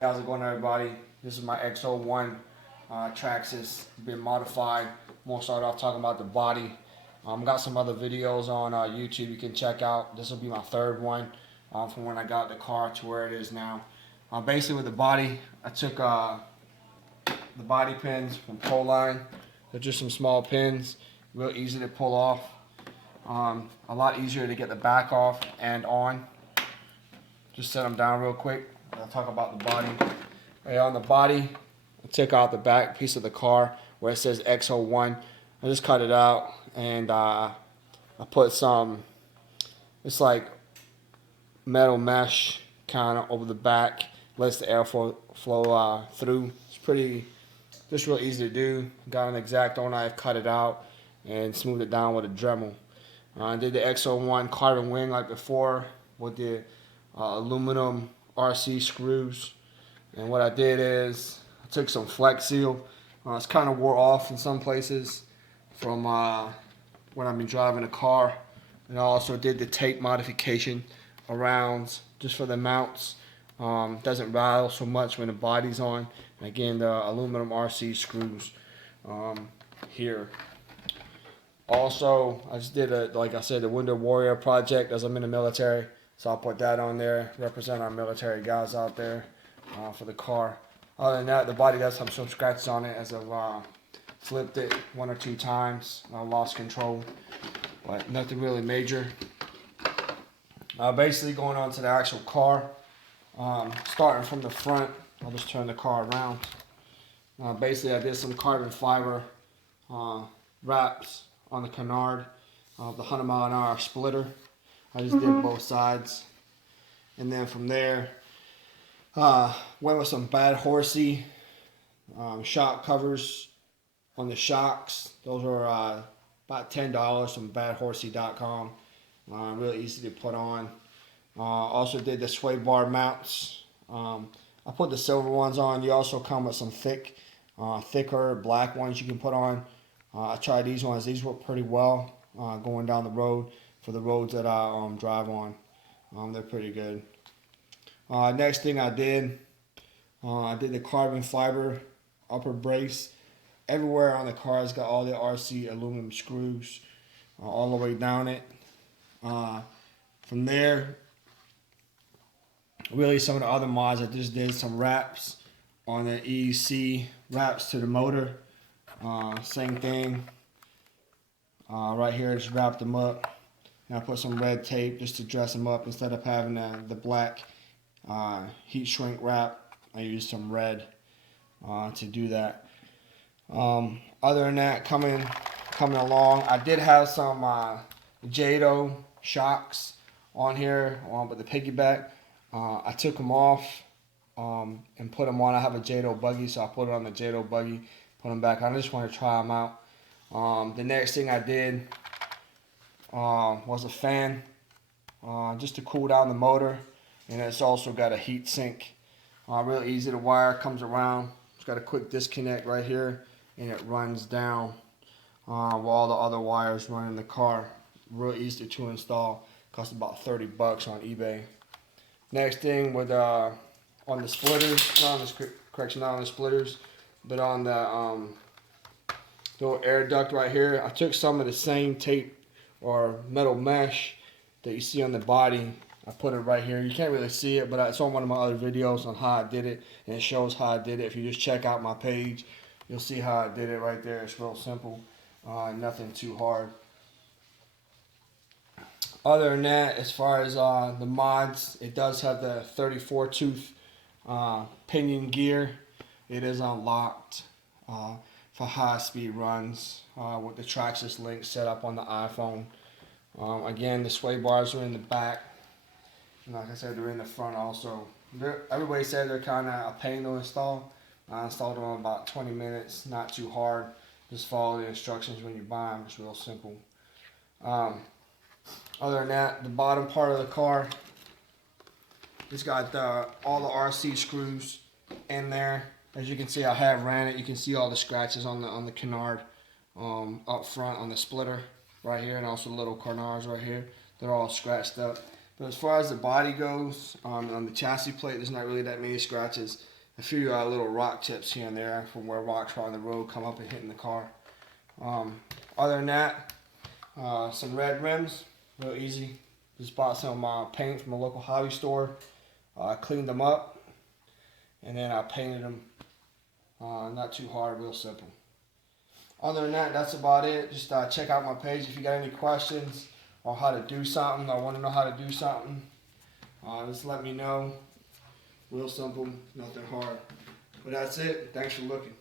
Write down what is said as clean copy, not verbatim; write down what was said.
How's it going, everybody? This is my XO1 Traxxas, been modified. I'm gonna start off talking about the body. Got some other videos on YouTube you can check out. This will be my third one from when I got the car to where it is now. Basically, with the body, I took the body pins from Proline. They're just some small pins, real easy to pull off. A lot easier to get the back off and on. Just set them down real quick. I'll talk about the body. Right on the body, I took out the back piece of the car where it says XO1. I just cut it out and I put some, it's like metal mesh kind of over the back, lets the air flow through. It's just real easy to do. Got an X-Acto knife, cut it out, and smoothed it down with a Dremel. I did the XO1 carbon wing like before with the aluminum RC screws. And what I did is I took some Flex Seal. It's kind of wore off in some places from when I've been driving a car. And I also did the tape modification around just for the mounts. Doesn't rattle so much when the body's on. And again, the aluminum RC screws here. Also, I just did like I said, the Winter Warrior project as I'm in the military. So I'll put that on there, represent our military guys out there for the car. Other than that, the body does have some scratches on it as I've flipped it 1 or 2 times. I lost control, but nothing really major. Basically going on to the actual car. Starting from the front, I'll just turn the car around. Basically, I did some carbon fiber wraps on the canard of the 100-mile-an-hour splitter. I just did both sides. And then from there, went with some Bad Horsey shock covers on the shocks. Those are about $10 from badhorsey.com. Really easy to put on. Also did the sway bar mounts. I put the silver ones on. You also come with some thicker black ones you can put on. I tried these ones. These work pretty well going down the road for the roads that I drive on. They're pretty good. Next thing I did the carbon fiber upper brace. Everywhere on the car has got all the RC aluminum screws all the way down it. From there, really some of the other mods, I just did some wraps on the EEC wraps to the motor. Same thing. Right here, just wrapped them up. And I put some red tape just to dress them up instead of having the black heat shrink wrap. I used some red to do that. Other than that, coming along, I did have some Jado shocks on here with the piggyback. I took them off and put them on. I have a Jado buggy, so I put it on the Jado buggy, put them back on. I just want to try them out. The next thing I did was a fan just to cool down the motor, and it's also got a heat sink. Real easy to wire, comes around. It's got a quick disconnect right here, and it runs down while all the other wires run in the car. Real easy to install. Cost about $30 on eBay. Next thing with on the splitters, not on the splitters, but on the little air duct right here. I took some of the same tape or metal mesh that you see on the body. I put it right here. You can't really see it, but it's on one of my other videos on how I did it, and it shows how I did it. If you just check out my page, you'll see how I did it right there. It's real simple, nothing too hard. Other than that, as far as the mods, it does have the 34 tooth pinion gear. It is unlocked for high-speed runs with the Traxxas link set up on the iPhone. Again, the sway bars are in the back. And like I said, they're in the front also. Everybody said they're kind of a pain to install. I installed them in about 20 minutes, not too hard. Just follow the instructions when you buy them. It's real simple. Other than that, the bottom part of the car, it's got all the RC screws in there. As you can see, I have ran it. You can see all the scratches on the canard up front on the splitter right here, and also the little canards right here. They're all scratched up. But as far as the body goes, on the chassis plate, there's not really that many scratches. a few little rock chips here and there from where rocks were on the road come up and hitting the car. Other than that, some red rims, real easy. Just bought some paint from a local hobby store. Cleaned them up, and then I painted them. Not too hard, real simple. Other than that, that's about it. Just check out my page if you got any questions on how to do something or want to know how to do something. Just let me know. Real simple, nothing hard. But that's it. Thanks for looking.